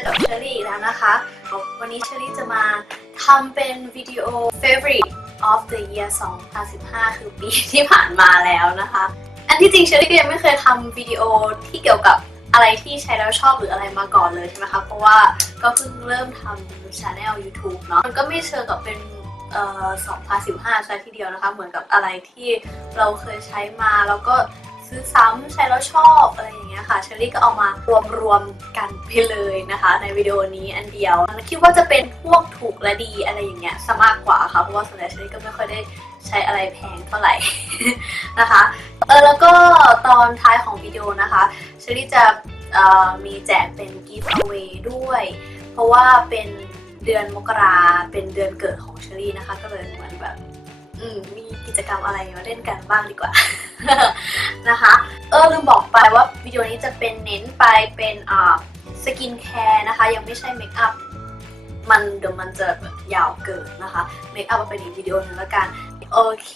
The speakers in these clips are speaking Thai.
อกับเชอรี่อีกแล้วนะคะ วันนี้เชอรี่จะมาทำเป็นวิดีโอ favorite of the year 2015 คือปีที่ผ่านมาแล้วนะคะ อันที่จริงเชอรี่ก็ยังไม่เคยทำวิดีโอที่เกี่ยวกับอะไรที่ใช้แล้วชอบหรืออะไรมาก่อนเลยใช่ไหมคะ เพราะว่าก็เพิ่งเริ่มทำช anel YouTube เนาะ มันก็ไม่เชิงกับเป็นเอ่อ2015 ใช้ทีเดียวนะคะ เหมือนกับอะไรที่เราเคยใช้มาแล้วก็ ซื้อซ้ำใช้แล้วชอบอะไรอย่างเงี้ยค่ะเชอรี่ก็เอามารวมรวมๆกันไปเลยนะคะ ในวิดีโอนี้อันเดียวคิดว่าจะเป็นพวกถูกและดีอะไรอย่างเงี้ยซะมากกว่าค่ะเพราะว่าส่วนใหญ่เชอรี่ก็ไม่ค่อยได้ใช้อะไรแพงเท่าไหร่นะคะเออแล้วก็ตอนท้ายของวิดีโอนะคะเชอรี่จะมีแจกเป็น giveaway ด้วย เพราะว่าเป็นเดือนมกราเป็นเดือนเกิดของเชอรี่นะคะ ก็เลยเหมือนแบบ มีกิจกรรมอะไรมาเล่นกันบ้างดีกว่า นะคะ เออลืมบอกไปว่าวิดีโอนี้จะเป็นเน้นไปเป็นอ่าสกินแคร์นะคะ ยังไม่ใช่เมคอัพมันเดี๋ยวมันจะแบบยาวเกินนะคะเมคอัพเอาเป็นอีกวิดีโอหนึงแล้วกัน โอเค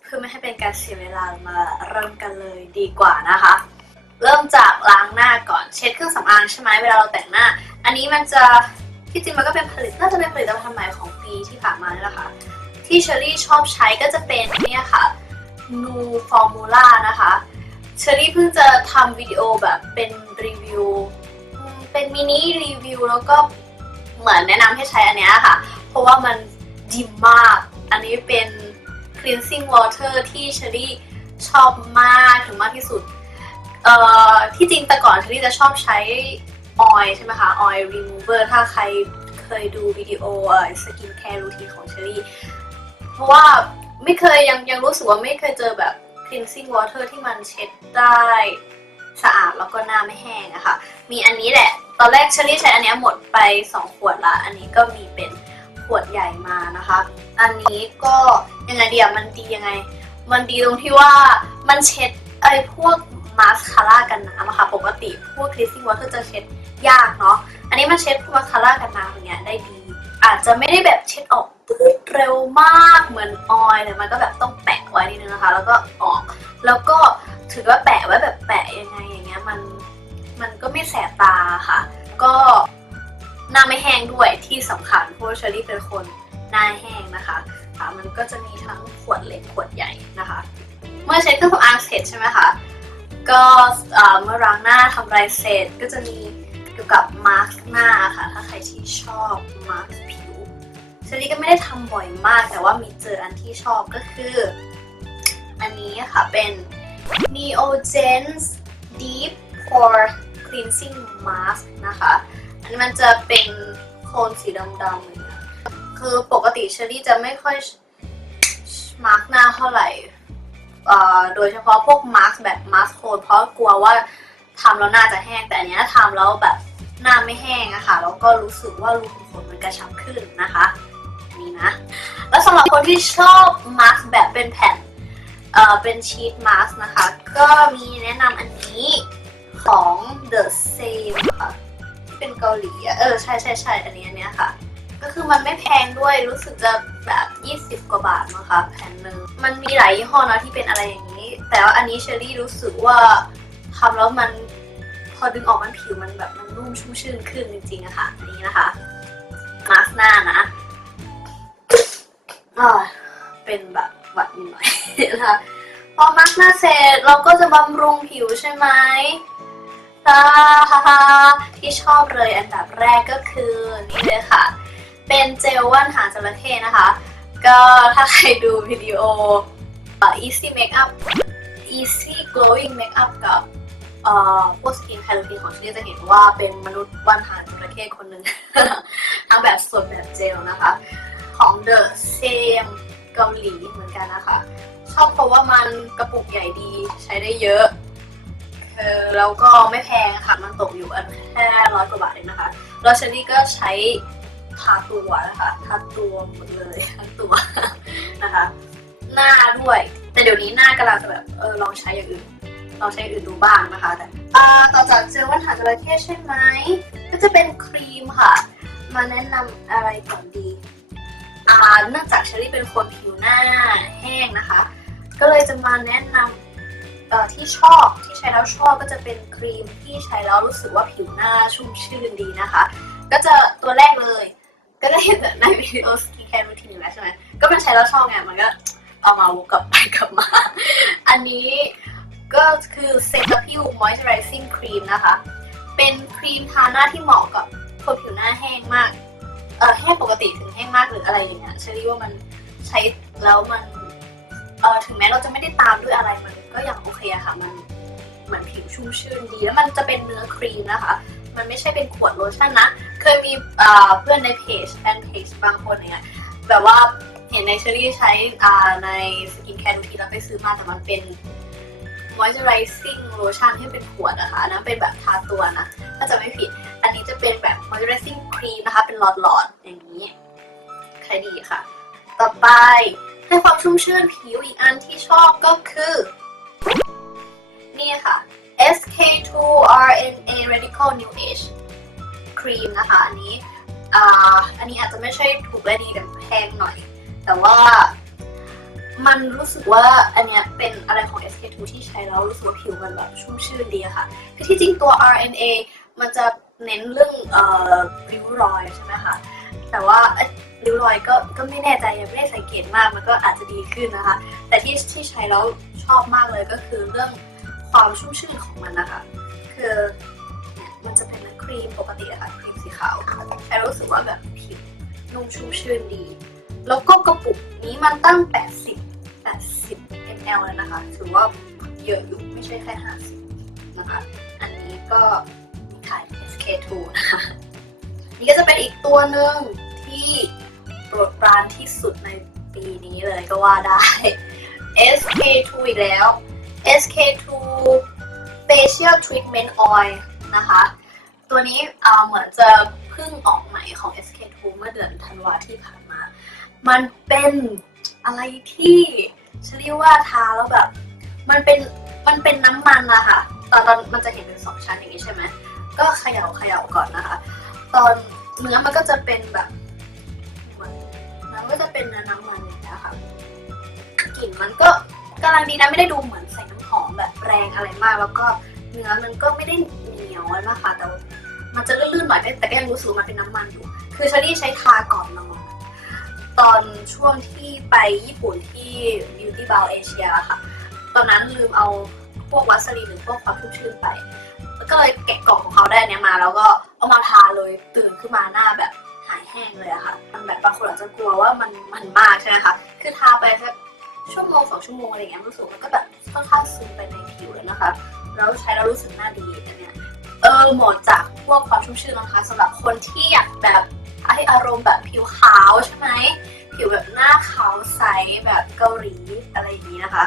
เพื่อไม่ให้เป็นการเสียเวลามาเริ่มกันเลยดีกว่านะคะ เริ่มจากล้างหน้าก่อนเช็ดเครื่องสำอางใช่ไหมเวลาเราแต่งหน้า อันนี้มันจะที่จริงมันก็เป็นผลิตน่าจะเป็นผลิตภัณฑ์ใหม่ของปีที่ผ่านมานี่แหละค่ะ ที่เชอรี่ชอบใช้ก็จะเป็นเนี่ยค่ะ นูฟอร์มูล่านะคะเชอรี่เพิ่งจะทำวิดีโอแบบเป็นรีวิว เป็นมินิรีวิวแล้วก็เหมือนแนะนำให้ใช้อันนี้ค่ะ เพราะว่ามันดีมาก อันนี้เป็น cleansing water ที่เชอรี่ชอบมากถึงมากที่สุด เอ่อ ที่จริงแต่ก่อนเชอรี่จะชอบใช้ออยใช่ไหมคะ ออย remover ถ้าใครเคยดูวิดีโอเอ่อสกินแคร์รูทีนของเชอรี่ เพราะว่าไม่เคยยังยังรู้สึกว่าไม่เคยเจอแบบ cleansing water ที่มันเช็ดได้สะอาดแล้วก็หน้าไม่แห้งอะค่ะ มีอันนี้แหละ ตอนแรกเชอรี่ใช้อันนี้หมดไป 2 ขวดละ อันนี้ก็มีเป็นขวดใหญ่มานะคะ อันนี้ก็ยังไงเดียมันดียังไง มันดีตรงที่ว่ามันเช็ดไอ้พวกมาสคาร่ากันน้ำอะค่ะ ปกติพวก cleansing water จะเช็ดยากเนาะ อันนี้มันเช็ดพวกมาสคาร่ากันน้ำอย่างเงี้ยได้ดี อาจจะไม่ได้แบบเช็ดออก ปื๊ดเร็วมากเหมือนออยล์แต่มันก็แบบต้องแปะไว้นิดนึงนะคะ แล้วก็ออก แล้วก็ถือว่าแปะไว้แบบแปะยังไงอย่างเงี้ยมันมันก็ไม่แสบตาค่ะ ก็หน้าไม่แห้งด้วยที่สำคัญเพราะเชอรี่เป็นคนหน้าแห้งนะคะค่ะมันก็จะมีทั้งขวดเล็กขวดใหญ่นะคะ เมื่อเช็ดเครื่องสำอางเสร็จใช่ไหมคะก็เมื่อล้างหน้าทำไรเสร็จก็จะมีเกี่ยวกับมาร์กหน้าค่ะ ถ้าใครที่ชอบมาร์ก เชอรี่ก็ไม่ได้ทำบ่อยมาก แต่ว่ามีเจออันที่ชอบก็คือ อันนี้ค่ะเป็น Neogen's Deep Pore Cleansing Mask นะคะ อันนี้มันจะเป็นโคนสีดำๆเลยนะคือปกติเชอรี่จะไม่ค่อยมาร์กหน้าเท่าไหร่โดยเฉพาะพวกมาร์กแบบมาร์กโคนเพราะกลัวว่าทำแล้วหน้าจะแห้ง แต่อันนี้ทำแล้วแบบหน้าไม่แห้งอะค่ะแล้วก็รู้สึกว่ารูขุมขนมันกระชับขึ้นนะคะ นี่นะ แล้วสำหรับคนที่ชอบมาสก์แบบเป็นแผ่นเอ่อเป็นชีทมาสก์นะคะ ก็มีแนะนำอันนี้ของ The Same ค่ะ ที่เป็นเกาหลีอะเออ ใช่ใช่ใช่อันนี้อันเนี้ยค่ะ ก็คือมันไม่แพงด้วยรู้สึกจะแบบ 20 กว่าบาทมั้งคะแผ่นหนึ่งมันมีหลายยี่ห้อนะที่เป็นอะไรอย่างนี้ แต่ว่าอันนี้เชอรี่รู้สึกว่าทำแล้วมันพอดึงออกมันผิวมันแบบมันนุ่มชุ่มชื่นขึ้นจริงๆอะค่ะอันนี้นะคะมาสก์หน้านะ อ่าเป็นแบบหวัดนิดหน่อยนะคะพอมาร์หน้าเสร็จเราก็จะบำรุงผิวใช่ไหมฮ่าฮ่าฮ่าที่ชอบเลยอันดับแรกก็คือนี่เลยค่ะ เป็นเจลว่านหางจระเข้นะคะ ก็ถ้าใครดูวิดีโออ่อ easy makeup easy glowing makeup กับเอ่อพวกสกินแคร์รูทีของฉันจะเห็นว่าเป็นมนุษย์ว่านหางจระเข้คนหนึ่งทั้งแบบสดแบบเจลนะคะ ของ The Same เกาหลีเหมือนกันนะคะ ชอบเพราะว่ามันกระปุกใหญ่ดีใช้ได้เยอะเออแล้วก็ไม่แพงค่ะ มันตกอยู่อันแค่ร้อยกว่าบาทเองนะคะแล้วเชอรี่ก็ใช้ทาตัวนะคะทาตัวหมดเลยทั้งตัวนะคะ หน้าด้วย แต่เดี๋ยวนี้หน้ากำลังจะแบบเออลองใช้อย่างอื่นลองใช้อื่นดูบ้างนะคะแต่ต่อจากเจลวันหางจระเข้ใช่ไหมก็จะเป็นครีมค่ะ มาแนะนำอะไรก่อนดี อ่าเนื่องจากเชอรี่เป็นคนผิวหน้าแห้งนะคะ ก็เลยจะมาแนะนำอ่อที่ชอบที่ใช้แล้วชอบก็จะเป็นครีมที่ใช้แล้วรู้สึกว่าผิวหน้าชุ่มชื่นดีนะคะ ก็จะตัวแรกเลย ก็จะเห็นในวิดีโอสกินแคร์รูทีนอยู่แล้วใช่ไหมก็มันใช้แล้วชอบไงมันก็เอามาวกกลับไปกลับมา อันนี้ก็คือ Cetaphil Moisturizing Cream นะคะ เป็นครีมทาหน้าที่เหมาะกับคนผิวหน้าแห้งมาก เออแห้งปกติถึงแห้งมากหรืออะไรอย่างเงี้ยเชอรี่ว่ามันใช้แล้วมันเออถึงแม้เราจะไม่ได้ตามด้วยอะไรมันก็ยังโอเคอะค่ะมันเหมือนผิวชุ่มชื่นดีแล้วมันจะเป็นเนื้อครีมนะคะ มันไม่ใช่เป็นขวดโลชั่นนะ เคยมีอ่าเพื่อนในเพจแฟนเพจบางคนเงี้ยแบบว่าเห็นในเชอรี่ใช้อ่าในสกินแคร์ดูทีแล้วไปซื้อมาแต่มันเป็น moisturizing lotion ที่เป็นขวดนะคะอันนั้นเป็นแบบทาตัวนะ ถ้าจะไม่ผิด อันนี้จะเป็นแบบ moisturizing cream นะคะ เป็นหลอดๆ อย่างนี้ใครดีค่ะ ต่อไปให้ความชุ่มชื่นผิวอีกอันที่ชอบก็คือ นี่ค่ะ SK2 RNA Radical New Age ครีมนะคะ อันนี้อ่าอันนี้อาจจะไม่ใช่ถูกและดีแต่แพงหน่อย แต่ว่ามันรู้สึกว่าอันเนี้ยเป็นอะไรของ SK2 ที่ใช้แล้วรู้สึกว่าผิวมันแบบชุ่มชื่นดีค่ะ คือที่จริงตัว RNA มันจะ เน้นเรื่องเอ่อริ้วรอยใช่ไหมคะแต่ว่าริ้วรอยก็ก็ไม่แน่ใจยังไม่ได้สังเกตมากมันก็อาจจะดีขึ้นนะคะ แต่ที่ที่ใช้แล้วชอบมากเลยก็คือเรื่องความชุ่มชื่นของมันนะคะ คือเนี่ยมันจะเป็นครีมปกติอะค่ะครีมสีขาวแล้วรู้สึกว่าแบบผิวนุ่มชุ่มชื่นดี แล้วก็กระปุกนี้มันตั้ง 80 80 ml เลยนะคะ ถือว่าเยอะอยู่ไม่ใช่แค่ 50 นะคะ อันนี้ก็ขาย K2 นะคะนี่ก็จะเป็นอีกตัวหนึ่งที่โปรดปรานที่สุดในปีนี้เลยก็ว่าได้ SK2 อีกแล้ว SK2 Facial Treatment Oil นะคะ ตัวนี้เหมือนจะเพิ่งออกใหม่ของ SK2 เมื่อเดือนธันวาที่ผ่านมา มันเป็นอะไรที่ฉันเรียกว่าทาแล้วแบบ มันเป็นมันเป็นน้ำมันนะค่ะตอนตอนมันจะเห็นเป็นสองชั้นอย่างนี้ใช่ไหม ก็เขย่าเขย่าก่อนนะคะ ตอนเนื้อมันก็จะเป็นแบบเหมือนมันก็จะเป็นเนื้อน้ำมันอย่างเงี้ยค่ะกลิ่นมันก็กำลังดีนะไม่ได้ดูเหมือนใส่น้ำหอมแบบแรงอะไรมาก แล้วก็เนื้อมันก็ไม่ได้เหนียวอะไรมากค่ะแต่มันจะลื่นๆหน่อยแต่ก็ยังรู้สึกว่ามันเป็นน้ำมันอยู่ คือเชอรี่ใช้ทาก่อนนอนตอนช่วงที่ไปญี่ปุ่นที่ Beauty Bowl Asia ค่ะ ตอนนั้นลืมเอาพวกวัสลีนหรือพวกความชุ่มชื่นไป ก็เลยแกะกล่องของเขาได้เนี้ยมา แล้วก็เอามาทาเลยตื่นขึ้นมาหน้าแบบหายแห้งเลยอะค่ะ มันแบบบางคนอาจจะกลัวว่ามันมันมากใช่ไหมคะ คือทาไปสักชั่วโมงสองชั่วโมงอะไรอย่างเงี้ยรู้สึกมันก็แบบค่อนข้างซึมไปในผิวเลยนะคะ แล้วใช้แล้วรู้สึกหน้าดีอันเนี้ยเออเหมาะจากพวกความชุ่มชื่นนะคะสำหรับคนที่อยากแบบให้อารมณ์แบบผิวขาวใช่ไหมผิวแบบหน้าขาวใสแบบเกาหลีอะไรอย่างนี้นะคะ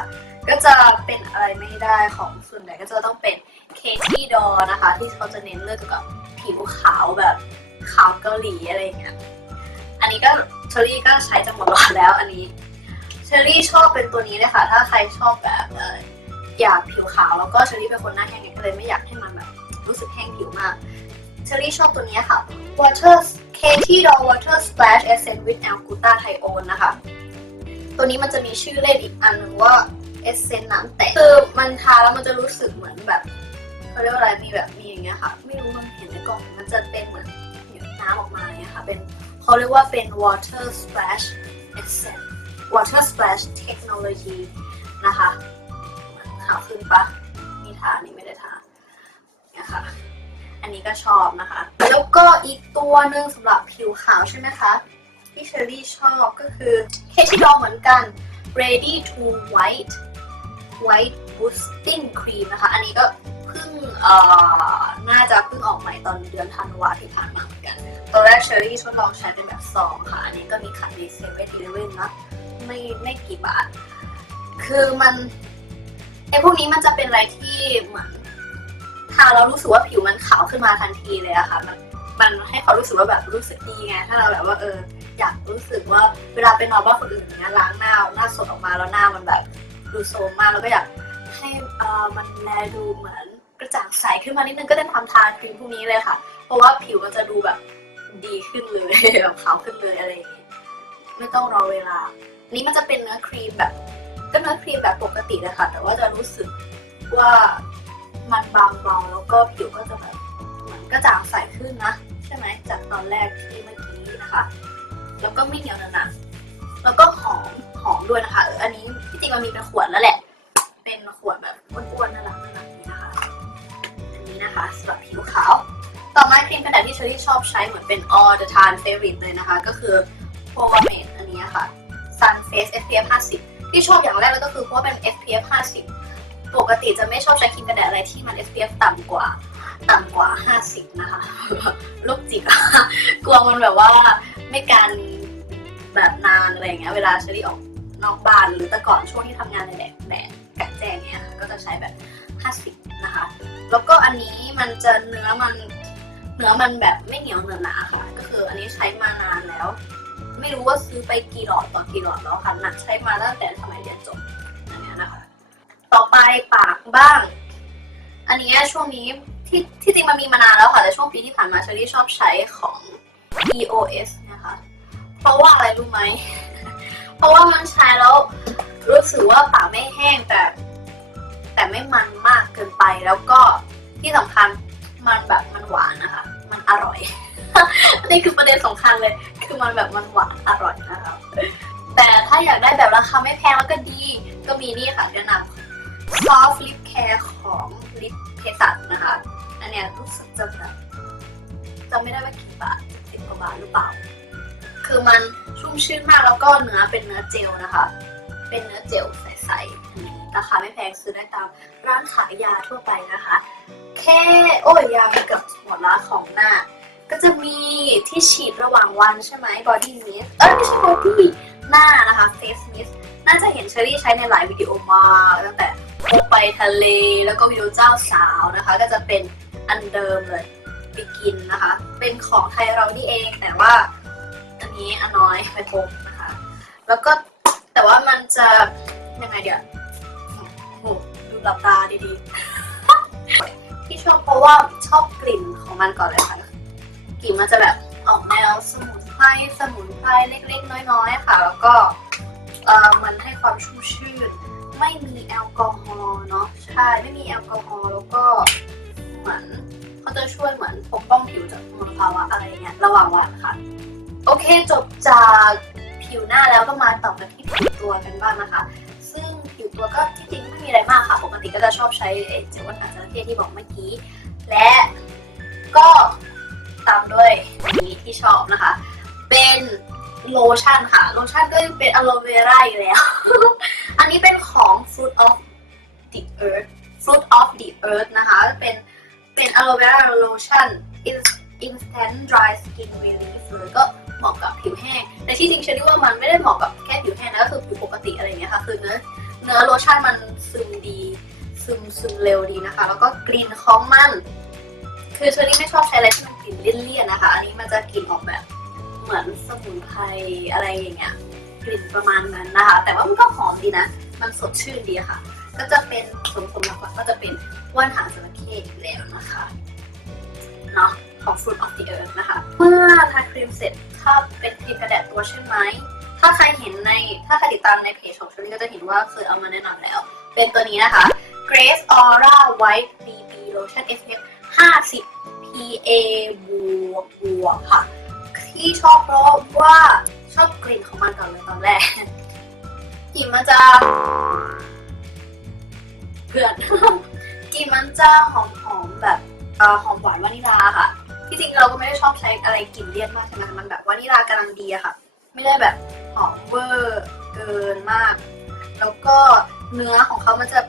ก็จะเป็นอะไรไม่ได้ของส่วนใหญ่ก็จะต้องเป็น เคที่ดอนะคะ ที่เขาจะเน้นเรื่องเกี่ยวกับผิวขาวแบบขาวเกาหลีอะไรอย่างเงี้ย อันนี้ก็เชอรี่ก็ใช้จะหมดหลอดแล้วอันนี้เชอรี่ชอบเป็นตัวนี้เลยค่ะ ถ้าใครชอบแบบอยากผิวขาวแล้วก็เชอรี่เป็นคนหน้าแห้งก็เลยไม่อยากให้มันแบบรู้สึกแห้งผิวมากเชอรี่ชอบตัวนี้ค่ะ Water Katy Doll Water Splash Essence with L Glutathione นะคะ ตัวนี้มันจะมีชื่อเล่นอีกอันหนึงว่า Essence น้ำแตกคือมันทาแล้วมันจะรู้สึกเหมือนแบบ เขาเรียกว่าอะไรมีแบบมีอย่างเงี้ยค่ะ ไม่รู้มันเห็นในกล่องมันจะเป็นเหมือนหยดน้ำออกมาอย่างเงี้ยค่ะเป็นเขาเรียกว่าเป็น Water Splash Essence Water Splash Technology นะคะขาวขึ้นปะนี่ทานี่ไม่ได้ทาเนี่ยค่ะอันนี้ก็ชอบนะคะ แล้วก็อีกตัวหนึ่งสำหรับผิวขาวใช่ไหมคะ ที่เชอรี่ชอบก็คือเคที่ดองเหมือนกัน ready to white white boosting cream นะคะ อันนี้ก็ เพิ่งเอ่อน่าจะเพิ่งออกใหม่ตอนเดือนธันวาที่ผ่านมาเหมือนกัน ตอนแรกเชอรี่ทดลองใช้เป็นแบบซองค่ะ อันนี้ก็มีขายในเซเว่นอีเลเว่นนะไม่ไม่กี่บาท คือมันไอพวกนี้มันจะเป็นอะไรที่เหมือนทาแล้วรู้สึกว่าผิวมันขาวขึ้นมาทันทีเลยอะค่ะ มันมันให้เขารู้สึกว่าแบบรู้สึกดีไง ถ้าเราแบบว่าเออ อยากรู้สึกว่าเวลาไปนอนบ้านคนอื่นเงี้ยล้างหน้าหน้าสดออกมาแล้วหน้ามันแบบดูโซมมากแล้วก็อยากให้เออมันแลดูเหมือน กระจ่างใสขึ้นมานิดนึงก็ได้ทำทาครีมพวกนี้เลยค่ะ เพราะว่าผิวมันจะดูแบบดีขึ้นเลยแบบขาวขึ้นเลยอะไรอย่างงี้ไม่ต้องรอเวลา นี่มันจะเป็นเนื้อครีมแบบก็เนื้อครีมแบบปกติเลยค่ะ แต่ว่าจะรู้สึกว่ามันบางเบาแล้วก็ผิวก็จะแบบเหมือนกระจ่างใสขึ้นนะใช่ไหมจากตอนแรกที่เมื่อกี้นะคะ แล้วก็ไม่เหนียวหนะๆแล้วก็หอมหอมด้วยนะคะเอออันนี้ที่จริงมันมีเป็นขวดแล้วแหละ เป็นขวดแบบอ้วนๆนั่นี้นะ นะคะสำหรับผิวขาว ต่อมาครีมกันแดดที่เชอรี่ชอบใช้เหมือนเป็น all the time favorite เลยนะคะ ก็คือ p o r a d e อันนี้ค่ะ Sun Face SPF 50 ที่ชอบอย่างแรกเลยก็คือเพราะว่าเป็น SPF 50 ปกติจะไม่ชอบใช้ครีมกันแดดอะไรที่มัน SPF ต่ำกว่าต่ำกว่า 50 นะคะลูกจิกกลัวมันแบบว่าไม่กันแบบนานอะไรเงี้ยเวลาเชอรี่ออกนอกบ้านหรือแต่ก่อนช่วงที่ทำงานในแดดแดดกะแจ้งเนี้ยค่ะก็จะใช้แบบ 50นะคะ แล้วก็อันนี้มันจะเนื้อมันเนื้อมันแบบไม่เหนียวเนื้อหนาค่ะ ก็คืออันนี้ใช้มานานแล้ว ไม่รู้ว่าซื้อไปกี่หลอดต่อกี่หลอดแล้วค่ะหนักใช้มาตั้งแต่สมัยเรียนจบอันนี้นะคะ ต่อไปปากบ้าง อันนี้ช่วงนี้ที่ที่จริงมันมีมานานแล้วค่ะแต่ช่วงปีที่ผ่านมาเชอรี่ชอบใช้ของ EOS นะคะ เพราะว่าอะไรรู้ไหม เพราะว่ามันใช้แล้วรู้สึกว่าปากไม่แห้งแต่ แต่ไม่มันมากเกินไปแล้วก็ที่สำคัญมันแบบมันหวานนะคะ มันอร่อย นี่คือประเด็นสำคัญเลย คือมันแบบมันหวานอร่อยนะคะแต่ถ้าอยากได้แบบราคาไม่แพงแล้วก็ดี ก็มีนี่ค่ะแนะนำ Soft Lip Care ของ Lip เพสัชนะคะ อันเนี้ยรู้สึกจะแบบจำไม่ได้ว่ากี่บาทสิบกว่าบาทหรือเปล่า คือมันชุ่มชื่นมากแล้วก็เนื้อเป็นเนื้อเจลนะคะ เป็นเนื้อเจลใสๆอันนี้ ราคาไม่แพงซื้อได้ตามร้านขายยาทั่วไปนะคะ แค่โอ้ยยาเกับหมดละของหน้า ก็จะมีที่ฉีดระหว่างวันใช่ไหม body mist เอ้ยไม่ใช่ body หน้านะคะ face mist น่าจะเห็นเชอรี่ใช้ในหลายวิดีโอมาตั้งแต่พกไปทะเลแล้วก็วิดีโอเจ้าสาวนะคะ ก็จะเป็นอันเดิมเลยบิกินนะคะ เป็นของไทยเรานี่เองแต่ว่าอันนี้อนน้อยไปพกนะคะ แล้วก็แต่ว่ามันจะยังไงเดี๋ยว หดูหลับตาดีๆ ที่ชอบเพราะว่าชอบกลิ่นของมันก่อนเลยค่ะกลิ่นมันจะแบบออกแนวสมุนไพรสมุนไพรเล็กๆ น้อยๆค่ะ แล้วก็เอ่อมันให้ความชุ่มชื่น ไม่มีแอลกอฮอล์เนาะใช่ไม่มีแอลกอฮอล์แล้วก็เหมือนเขาจะช่วยเหมือนปกป้องผิวจากมลภาวะอะไรเงี้ยระหว่างวันค่ะ โอเคจบจากผิวหน้าแล้วก็มาต่อกันที่ผิวตัวกันบ้างนะคะ ซึ่งผิวตัวก็ที่จริงไม่มีอะไรมากค่ะ ติก็จะชอบใช้ไอ้เจลวันหางจระเข้ที่บอกเมื่อกี้ และก็ตามด้วยนี้ที่ชอบนะคะ เป็นโลชั่นค่ะ โลชั่นก็เป็นอะโลเวราอยู่แล้ว อันนี้เป็นของ Fruit of the Earth Fruit of the Earth นะคะ เป็นเป็นอะโลเวราโลชั่น instant dry skin relief เลยก็เหมาะกับผิวแห้ง แต่ที่จริงเชื่อได้ว่ามันไม่ได้เหมาะกับแค่ผิวแห้งนะก็คือผิวปกติอะไรเงี้ยค่ะ คือเนื้อเนื้อโลชั่นมันซึมดี ซึมซึมเร็วดีนะคะ แล้วก็กลิ่นของมัน คือเชอรี่ไม่ชอบใช้อะไรที่มันกลิ่นเลี่ยนๆนะคะ อันนี้มันจะกลิ่นออกแบบเหมือนสมุนไพรอะไรอย่างเงี้ยกลิ่นประมาณนั้นนะคะ แต่ว่ามันก็หอมดีนะ มันสดชื่นดีค่ะ ก็จะเป็นสมสมหลักๆก็จะเป็นว่านหางจระเข้อีกแล้วนะคะเนาะของ Fruit of the Earth นะคะ เมื่อทาครีมเสร็จถ้าเป็นครีมกระแดดตัวใช่ไหมถ้าใครเห็นในถ้าใครติดตามในเพจของเชอรี่ก็จะเห็นว่าเคยเอามาแนะนำแล้ว เป็นตัวนี้นะคะ Grace Aura White BB Lotion SPF 50 PA บวกบวกค่ะ ที่ชอบเพราะว่าชอบกลิ่นของมันก่อนเลยตอนแรกกลิ่นมันจะเพื่อนกลิ่นมันจะหอมๆแบบหอมหวานวานิลาค่ะ ที่จริงเราก็ไม่ได้ชอบใช้อะไรกลิ่นเลี่ยนมากใช่ไหมมันแบบวานิลากำลังดีอะค่ะ ไม่ได้แบบหอมเวอร์เกินมาก แล้วก็เนื้อของเขามันจะ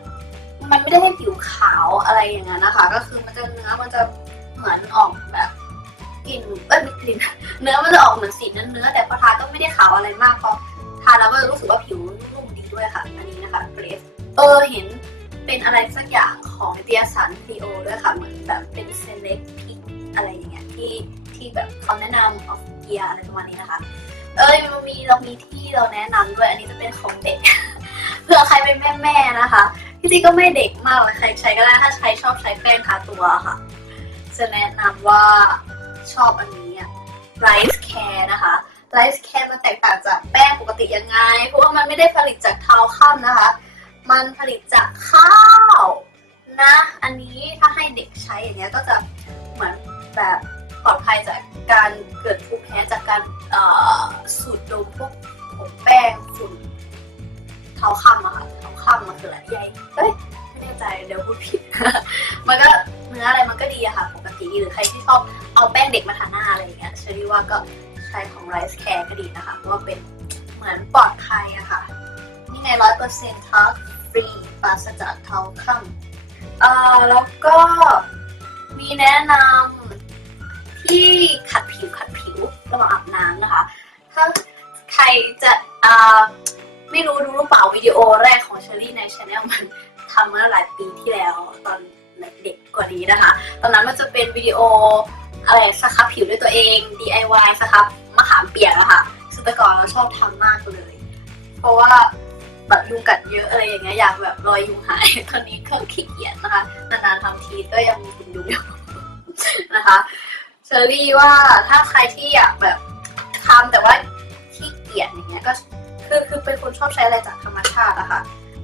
มันไม่ได้ให้ผิวขาวอะไรอย่างนั้นนะคะ ก็คือมันจะเนื้อมันจะเหมือนออกแบบกลิ่นเอ้ยไม่กลิ่นเนื้อมันจะออกเหมือนสีเนื้อเนื้อแต่พอทาก็ไม่ได้ขาวอะไรมากพราะทาแล้วก็รู้สึกว่าผิวนุ่มดีด้วยค่ะ อันนี้นะคะเกรสเออเห็นเป็นอะไรสักอย่างของนิตยสารคลีโอด้วยค่ะเหมือนแบบเป็นเซเล็กพิกอะไรอย่างเงี้ยที่ที่แบบเขาแนะนำออฟเกียอะไรประมาณนี้นะคะ เอ้ยมันมีเรามีที่เราแนะนำด้วย อันนี้จะเป็นของเด็กเผื่อใครเป็นแม่ๆนะคะ ที่จริงก็ไม่เด็กมากเลยใครใช้ก็ได้ถ้าใช้ชอบใช้แป้งทาตัวค่ะ จะแนะนำว่าชอบอันนี้อะ Rice Care นะคะ Rice Care มันแตกต่างจากแป้งปกติยังไง เพราะว่ามันไม่ได้ผลิตจากเท้าข้ามนะคะ มันผลิตจากข้าวนะ อันนี้ถ้าให้เด็กใช้อย่างเงี้ยก็จะเหมือนแบบปลอดภัยจากการเกิดภูมิแพ้จากการสูดดมพวกผงแป้งฝุ่นเท้าค่ำอะค่ะ เท้าค่ำมันคืออะไรใยเอ้ยไม่แน่ใจเดี๋ยวพูดผิด มันก็เนื้ออะไรมันก็ดีอะค่ะ ปกติหรือใครที่ชอบเอาแป้งเด็กมาทาหน้าอะไรอย่างเงี้ยเชอรี่ว่าก็ใช้ของ Rice Care ก็ดีนะคะเพราะว่าเป็นเหมือนปลอดภัยอะค่ะ นี่ไงร้อยเปอร์เซ็นต์ทักฟรีปราศจากเท้าค่ำเอ่อแล้วก็มีแนะนำที่ขัดผิวขัดผิวระหว่างอาบน้ำนะคะ ถ้าใครจะอ่า ไม่รู้รู้หรือเปล่าวิดีโอแรกของเชอรี่ในช anel มันทำเมื่อหลายปีที่แล้วตอนเด็กกว่านี้นะคะ ตอนนั้นมันจะเป็นวิดีโออะไรสครับผิวด้วยตัวเอง DIY สครับมะขามเปียกอะค่ะซึ่งแต่ก่อนเราชอบทำมากเลย เพราะว่าแบบยุงกัดเยอะอะไรอย่างเงี้ยอยากแบบรอยยุงหายตอนนี้ก็ขี้เกียจนะคะนานๆทำทีก็ยังมียุงอยู่นะคะเชอรี่ว่าถ้าใครที่อยากแบบทำแต่ว่าขี้เกียจอย่างเงี้ยก็ คือคือเป็นคนชอบใช้อะไรจากธรรมชาติอะค่ะ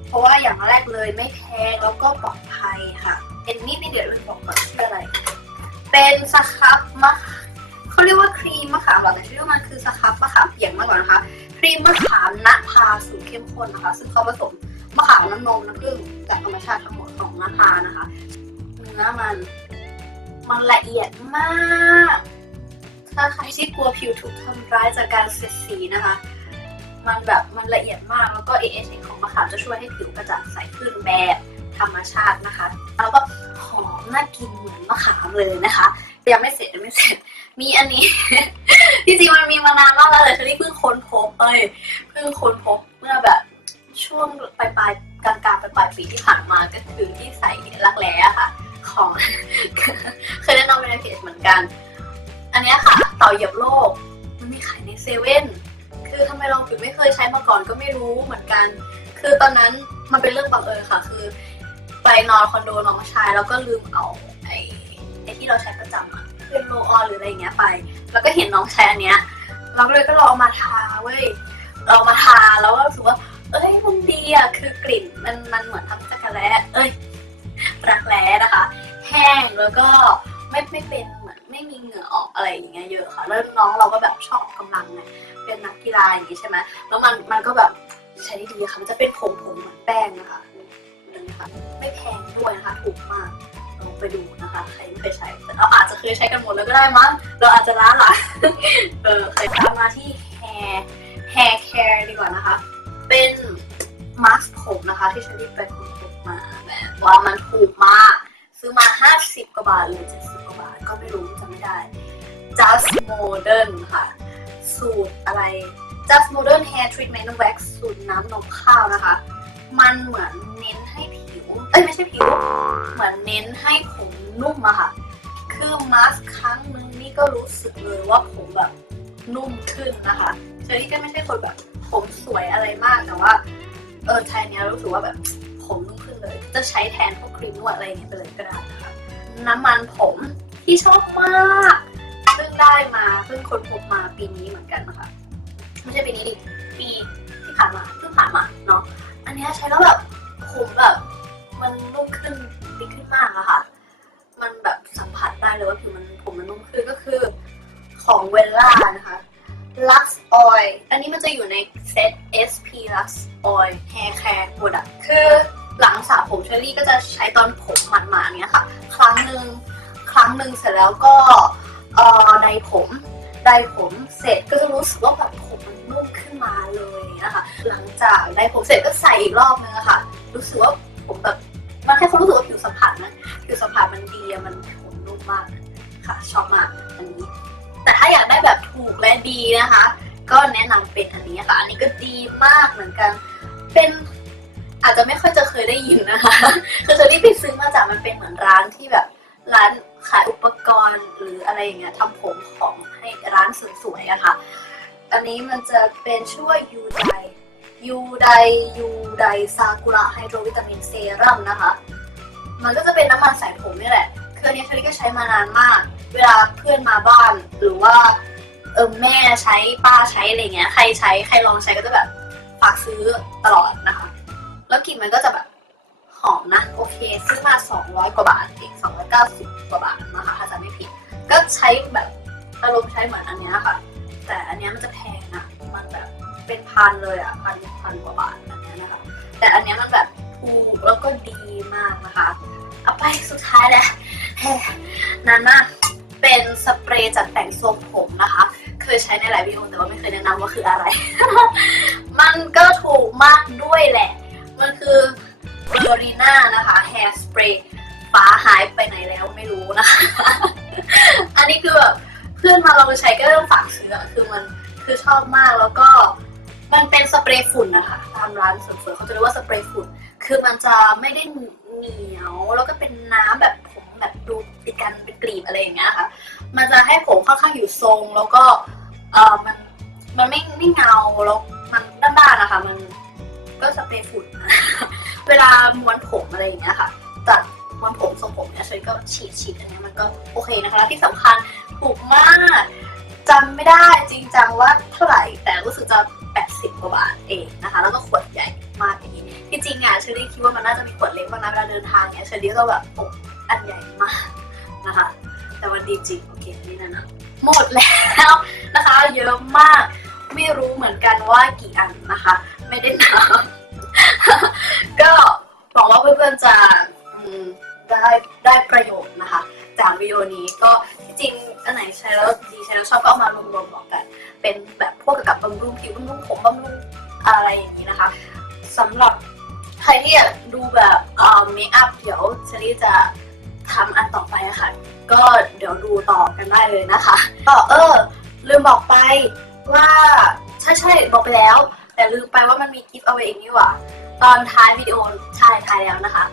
เพราะว่าอย่างแรกเลยไม่แพงแล้วก็ปลอดภัยค่ะเอ็นนี่ไม่เดี๋ยวมันบอกก่อนชื่ออะไร เป็นสครับมะเขาเรียกว่าครีมมะขามหรอแต่ชื่อมันคือสครับมะขามเปียกมากกว่านะคะ ครีมมะขามณพาสูตรเข้มข้นนะคะ ซึ่งเขาผสมมะขามน้ำนมน้ำผึ้งจากธรรมชาติทั้งหมดของนพานะคะเนื้อมันมันละเอียดมาก ถ้าใครที่กลัวผิวถูกทำร้ายจากการเสียดสีนะคะ มันแบบมันละเอียดมากแล้วก็ AHA ของมะขามจะช่วยให้ผิวกระจ่างใสขึ้นแบบธรรมชาตินะคะ แล้วก็หอมน่ากินเหมือนมะขามเลยนะคะยังไม่เสร็จยังไม่เสร็จ มีอันนี้ ที่จริงมันมีมานานมากแล้วแต่เชอรี่เพิ่งค้นพบเลยเพิ่งค้นพบเมื่อแบบช่วงปลายปลายกลางกลางปลายปลายปีที่ผ่านมาก็คือที่ใส่รักแร้ค่ะ ของเคยแนะนำไปในเพจเหมือนกัน อันนี้ค่ะ เต่าเหยียบโลก มันมีขายในเซเว่น คือทำไมเราถึงไม่เคยใช้มาก่อนก็ไม่รู้เหมือนกัน คือตอนนั้นมันเป็นเรื่องบังเอิญค่ะ คือ ไปนอนคอนโดน้องชายแล้วก็ลืมเอาไอ้ไอ้ที่เราใช้ประจำอะเป็นโรลออนหรืออะไรอย่างเงี้ยไป แล้วก็เห็นน้องใช้อันเนี้ย เราก็เลยก็ลองเอามาทาเว้ยเรามาทาแล้วก็รู้สึกว่า เอ้ยมันดีอะคือกลิ่นมันมันเหมือนทำจักรแร้เอ้ยรักแร้นะคะ แห้งแล้วก็ไม่ไม่เป็น ไม่มีเหงื่อออกอะไรอย่างเงี้ยเยอะค่ะ แล้วน้องเราก็แบบชอบออกกำลังไงเป็นนักกีฬาอย่างงี้ใช่ไหมแล้วมันมันก็แบบใช้ได้ดีค่ะมันจะเป็นผงผงเหมือนแป้งนะคะนี่นะคะไม่แพงด้วยนะคะถูกมากลองไปดูนะคะใครไม่เคยใช้เราอาจจะเคยใช้กันหมดแล้วก็ได้มั้งเราอาจจะล้าหลังเออเคยตามมาที่ hair hair care ดีกว่านะคะ เป็นมาสก์ผมนะคะ ที่ฉันรีบไปค้นพบมาแบบว่ามันถูกมากซื้อมา 50 กว่าบาทหรือ70าก็ไม่รู้จำไม่ได้ Just Modern ค่ะ สูตรอะไร Just Modern Hair Treatment Wax สูตรน้ำนมข้าวนะคะ มันเหมือนเน้นให้ผิว เอ้ยไม่ใช่ผิว เหมือนเน้นให้ผมนุ่มอะค่ะ คือมาสก์ครั้งนึงนี่ก็รู้สึกเลยว่าผมแบบนุ่มขึ้นนะคะเชอรี่ก็ไม่ใช่คนแบบผมสวยอะไรมากแต่ว่า เออใช้เนี้ยรู้สึกว่าแบบผมนุ่มขึ้นเลย จะใช้แทนพวกครีมนวดอะไรเงี้ยไปเลยก็ได้นะคะน้ำมันผม ที่ชอบมากเพิ่งได้มาเพิ่งค้นพบมาปีนี้เหมือนกันนะคะไม่ใช่ปีนี้ปีที่ผ่านมาเพิ่งผ่านมาเนาะอันนี้ใช้แล้วแบบผมแบบ มันนุ่มขึ้นดีขึ้นมากอะค่ะ มันแบบสัมผัสได้เลยว่าผิวมันผมมันนุ่มขึ้นก็คือของเวลล่านะคะ Lux Oil อันนี้มันจะอยู่ในเซต SP Lux Oil Hair Care Product คือหลังสระผมเชอรี่ก็จะใช้ตอนผมหมาดๆเนี้ยค่ะ ครั้งหนึ่ง ครั้งหนึ่งเสร็จแล้วก็เอ่อไดผมไดผมเสร็จก็จะรู้สึกว่าแบบผมมันนุ่มขึ้นมาเลยนะคะหลังจากไดผมเสร็จก็ใส่อีกรอบนึงอะค่ะ รู้สึกว่าผมแบบมันแค่ควารู้สึกว่าผิวสัมผัสนะผิวสัมผัสมันดีอะมันผมนุ่มมากค่ะชอบมากอันนี้ แต่ถ้าอยากได้แบบถูกและดีนะคะ ก็แนะนำเป็นอันนี้ค่ะอันนี้ก็ดีมากเหมือนกัน เป็นอาจจะไม่ค่อยจะเคยได้ยินนะคะคือเชอรี่ไปซื้อมาจากมันเป็นเหมือนร้านที่แบบร้าน ขายอุปกรณ์หรืออะไรอย่างเงี้ยทำผมของให้ร้านสวยๆอะค่ะ อันนี้มันจะเป็นช่วยยูไดยูไดยูไดซากุระไฮโดรวิตามินเซรั่มนะคะ มันก็จะเป็นน้ำมันใส่ผมนี่แหละคืออันนี้เชอรี่ก็ใช้มานานมาก เวลาเพื่อนมาบ้านหรือว่าเออแม่ใช้ป้าใช้อะไรเงี้ยใครใช้ใครลองใช้ก็จะแบบฝากซื้อตลอดนะคะ แล้วกลิ่นมันก็จะแบบ อมนะ โอเค ซื้อมา 200 กว่าบาทเอง290 กว่าบาทนะคะถ้าจะไม่ผิด ก็ใช้แบบอารมณ์ใช้เหมือนอันนี้ค่ะ แต่อันนี้มันจะแพงนะมันแบบเป็นพันเลยอะพันพันกว่าบาทอันนี้นะคะ แต่อันนี้มันแบบถูกแล้วก็ดีมากนะคะ เอาไปสุดท้ายแล้วนานมากเป็นสเปรย์จัดแต่งทรงผมนะคะ เคยใช้ในหลายวิดีโอแต่ว่าไม่เคยแนะนำว่าคืออะไร มันก็ถูกมากด้วยแหละ มันคือ เบอรีน่านะคะ Hair Spray ฟ้าหายไปไหนแล้วไม่รู้นะคะ อันนี้คือแบบเพื่อนมาลองใช้ก็เริ่มฝากซื้อคือมันคือชอบมากแล้วก็มันเป็นสเปรย์ฝุ่นนะคะตามร้านเสริมสวยเขาจะเรียกว่าสเปรย์ฝุ่น คือมันจะไม่ได้เหนียว แล้วก็เป็นน้ำแบบผมแบบดูติดกันเป็นกลีบอะไรอย่างเงี้ยค่ะ มันจะให้ผมค่อนข้างอยู่ทรงแล้วก็เออมันมันไม่ไม่เงาแล้วมันด้านๆนะคะ มันก็สเปรย์ฝุ่นนะ เวลาม้วนผมอะไรอย่างเงี้ยค่ะตัดม้วนผมทรงผมเนี่ยฉันก็ฉีดฉีดอันเนี้ยมันก็โอเคนะคะแล้วที่สำคัญถูกมากจำไม่ได้จริงจังว่าเท่าไหร่แต่รู้สึกจะ 80 กว่าบาทเองนะคะ แล้วก็ขวดใหญ่มากอย่างนี้ที่จริงอะเชอรี่คิดว่ามันน่าจะมีขวดเล็กบ้างนะเวลาเดินทางเนี่ยเชอรี่ก็แบบโอ้อันใหญ่มากนะคะ แต่วันดีจริงโอเคนี่นะนะหมดแล้วนะคะ เยอะมากไม่รู้เหมือนกันว่ากี่อันนะคะ ไม่ได้นับ ก็หวังว่าเพื่อนๆจะอืมได้ได้ประโยชน์นะคะ จากวิดีโอนี้ก็ที่จริงอันไหนใช้แล้วดีใช้แล้วชอบก็เอามารวมๆบอกกัน เป็นแบบพวกเกี่ยวกับบำรุงผิวบำรุงผมบำรุงอะไรอย่างนี้นะคะสำหรับใครที่อยากดูแบบเมคอัพเดี๋ยวเชอรี่จะทำอันต่อไปะค่ะ ก็เดี๋ยวดูต่อกันได้เลยนะคะก็เออลืมบอกไปว่าใช่ใช่บอกไปแล้ว แต่ลืมไปว่ามันมีกิฟต์เอาไว้อีกนี่หว่า ตอนท้ายวิดีโอใช่ท้ายแล้วนะคะ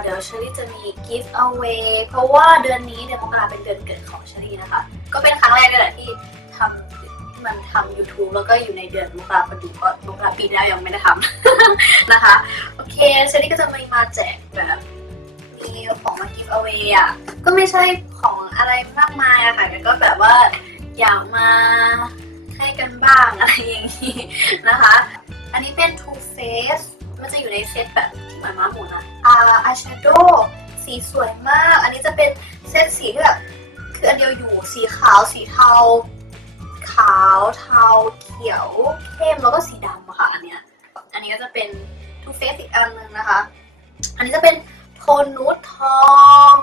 เดี๋ยวเชอรี่จะมีกิฟต์เอาไว้เพราะว่าเดือนนี้เดือนมกราเป็นเดือนเกิดของเชอรี่นะคะ ก็เป็นครั้งแรกเลยแหละที่ทำที่มันทำ YouTube แล้วก็อยู่ในเดือนมกราพอดีเพราะมกราปีแล้วยังไม่ได้ทำนะคะ โอเคเชอรี่ก็จะมีมาแจกแบบมีของมา give away อะ ก็ไม่ใช่ของอะไรมากมายอะค่ะแต่ก็แบบว่าอยากมา ให้กันบ้างอะไรอย่างนี้นะคะ อันนี้เป็น Too Faced มันจะอยู่ในเซตแบบที่เหมือนม้าหมุนอะอ่าอายแชโดว์สีสวยมาก อันนี้จะเป็นเซตสีที่แบบคืออันเดียวอยู่สีขาวสีเทา ขาวเทาเขียวเข้มแล้วก็สีดำอะค่ะอันเนี้ยอันนี้ก็จะเป็น Too Faced อีกอันหนึงนะคะ อันนี้จะเป็นโทนนูดทอง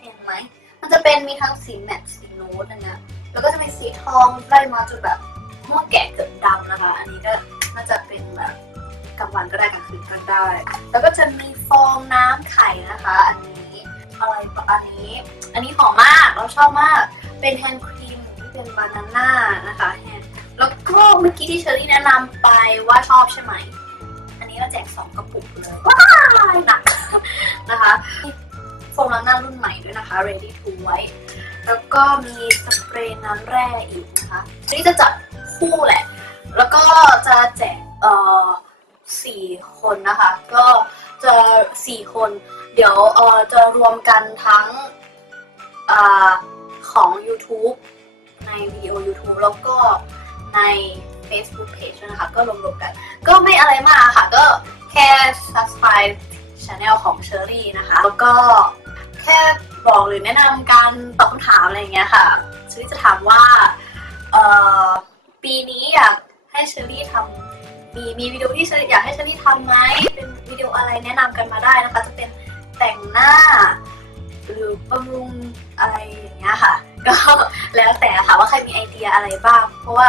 เห็นไหมมันจะเป็นมีทั้งสีแมตต์สีนูดนะนะแล้วก็จะมีสีทองไล่มาจนแบบ ม่วงแก่เกือบดำนะคะ อันนี้ก็น่าจะเป็นแบบกลางวันก็ได้กลางคืนก็ได้ แล้วก็จะมีฟองน้ำไข่นะคะ อันนี้อะไรอันนี้ อันนี้หอมมากเราชอบมาก เป็นแฮนด์ครีมที่เป็นบานาน่านะคะแฮนด์แล้วก็เมื่อกี้ที่เชอรี่แนะนำไปว่าชอบใช่ไหม อันนี้เราแจกสองกระปุกเลยว้ายหนักนะคะมีโฟมล้างหน้ารุ่นใหม่ด้วยนะคะ ready to white แล้วก็มีสเปรย์น้ำแร่อีกนะคะอันนี้จะจับ คู่แหละ แล้วก็จะแจกเอ่อสี่คนนะคะ ก็จะสี่คน เดี๋ยวเอ่อจะรวมกันทั้งอ่าของ YouTube ในวิดีโอ YouTube แล้วก็ใน Facebook Page นะคะ ก็รวมๆกัน ก็ไม่อะไรมากค่ะ ก็แค่ subscribe channel ของเชอรี่นะคะ แล้วก็แค่บอกหรือแนะนำการตอบคำถามอะไรอย่างเงี้ยค่ะเชอรี่จะถามว่า เอ่อ มีมีวิดีโอที่อรี่อยากให้เชอรี่ทำไหมเป็นวิดีโออะไรแนะนำกันมาได้นะคะ จะเป็นแต่งหน้า หรือบำรุงอะไรอย่างเงี้ยค่ะ ก็แล้วแต่ค่ะว่าใครมีไอเดียอะไรบ้าง เพราะว่า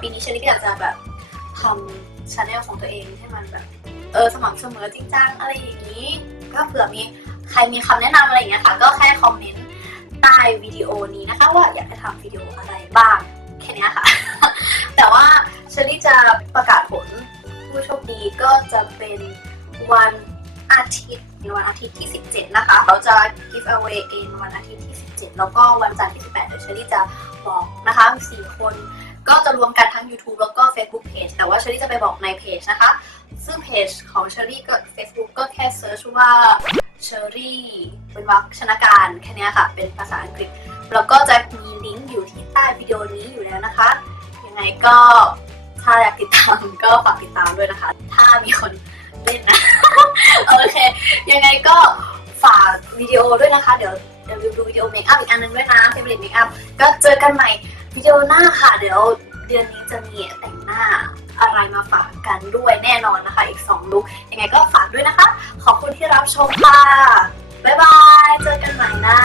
ปีนี้เชอรี่ก็อยากจะแบบทำชาแนลของตัวเองให้มันแบบเออสม่ำเสมอจริงจังอะไรอย่างนี้ ก็เผื่อมีใครมีคำแนะนำอะไรอย่างเงี้ยค่ะ ก็แค่คอมเมนต์ใต้วิดีโอนี้นะคะ ว่าอยากให้ทำวิดีโออะไรบ้างแค่นี้ค่ะ แต่ว่า เชอรี่จะประกาศผลผู้โชคดีก็จะเป็นวันอาทิตย์ในวันอาทิตย์ที่ 17 นะคะ เราจะ give away เองวันอาทิตย์ที่ 17 แล้วก็วันจันทร์ที่ 18 เดี๋ยวเชอรี่จะบอกนะคะมีสี่คน ก็จะรวมกันทั้ง YouTube แล้วก็ Facebook Page แต่ว่าเชอรี่จะไปบอกในเพจนะคะ ซึ่งเพจของเชอรี่ก็ Facebook ก็แค่เซิร์ชว่าเชอรี่เป็นวรรคชนการแค่นี้ค่ะ เป็นภาษาอังกฤษ แล้วก็จะมีลิงก์อยู่ที่ใต้วิดีโอนี้อยู่แล้วนะคะ ยังไงก็ ถ้าอยากติดตามก็ฝากติดตามด้วยนะคะ ถ้ามีคนเล่นนะ โอเค ยังไงก็ฝากวิดีโอด้วยนะคะ เดี๋ยวเดี๋ยวดูวิดีโอเมคอัพอีกอันนึงด้วยนะเทมเพลตเมคอัพก็เจอกันใหม่วิดีโอหน้าค่ะ เดี๋ยวเดือนนี้จะมีแต่งหน้าอะไรมาฝากกันด้วยแน่นอนนะคะ อีก 2 ลุกยังไงก็ฝากด้วยนะคะ ขอบคุณที่รับชมค่ะ บ๊ายบาย เจอกันใหม่นะ